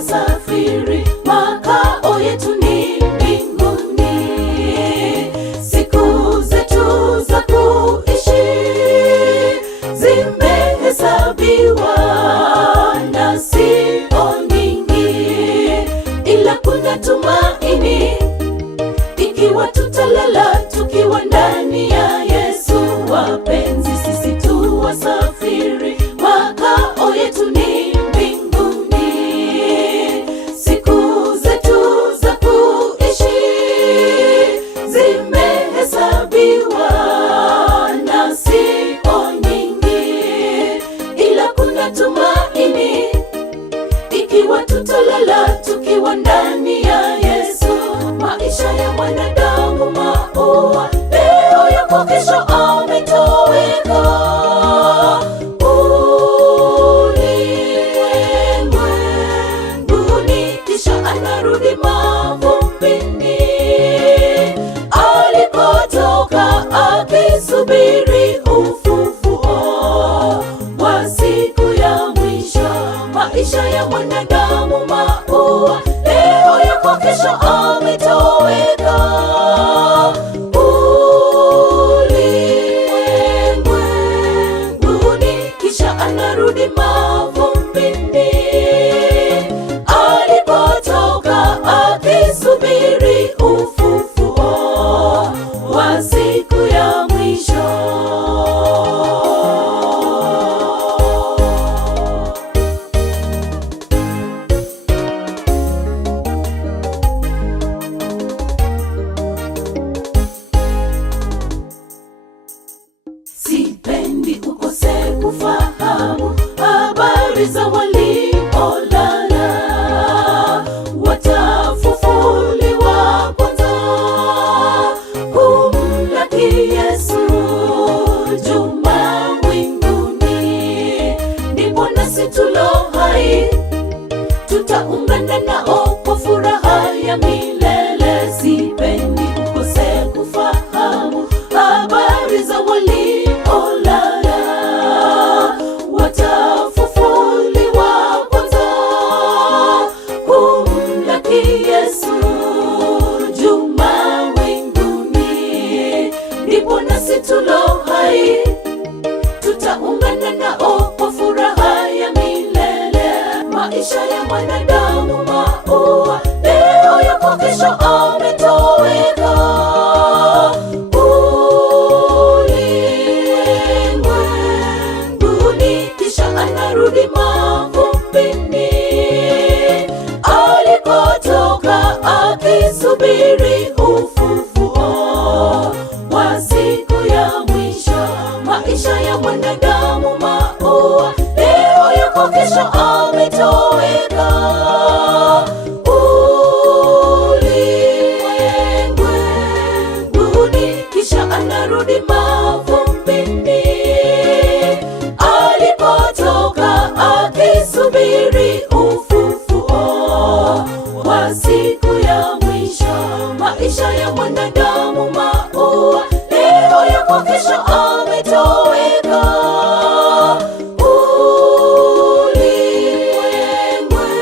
wasafiri, makao yetu ni mbinguni. Siku zetu za kuishi zimehesabiwa na sio nyingi, ila kuna tumaini ikiwa tutalala tukiwa ndani ya Yesu. Wapenzi, sisi tu wasafiri, makao yetu ni mbinguni. Siku zetu za kuishi zimehesabiwa na sio nyingi, ila kuna tumaini ikiwa tutalala tukiwa ndani ya Yesu. Maisha ya mwanadamu maua, leo yuko kesho ametoweka. Ulimwenguni kisha anarudi mavumbini alikotoka, akisubiri ufufuo wa siku ya mwisho. Maisha ya mwanadamu maua, leo yuko kesho ametoweka. Ulimwenguni kisha anarudi mavumbini alipotoka, akisubiri ufufuo wa siku ya mwisho. Sipendi ukose kufahamu habari za waliolala, watafufuliwa kwanza kumlaki Yesu juu mawinguni. Ndipo nasi tulo hai tutaungana nao kwa furaha ya milele. Sipendi ukose kufahamu habari za waliolala, watafufuliwa kwanza kumlaki Yesu juu mawinguni. Ndipo nasi tulo hai tutaungana nao kwa furaha ya milele. Maisha ya mwanadamu maua, leo yuko kesho ametoweka. Ulimwenguni kisha anarudi mavumbini alikotoka, akisubiri ufufuo wa siku ya mwisho. Maisha ya mwanadamu maua, leo yuko kesho ametoweka. Ulimwenguni kisha anarudi mavumbini alipotoka, akisubiri ufufuo wa siku ya mwisho. Maisha ya mwanadamu maua, leo yuko kesho ametoweka.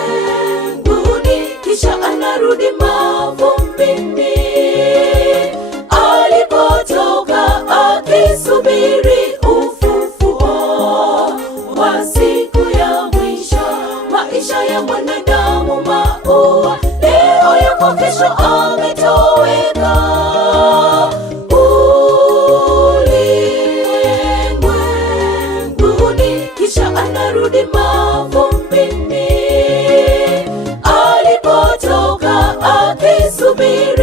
Ulimwenguni kisha anarudi mavumbini alipotoka, akisubiri ufufuo wa siku ya mwisho. Maisha ya mwanadamu maua, leo yuko kesho ametoweka. Ulimwenguni kisha anarudi mavumbini alipotoka, akisubiri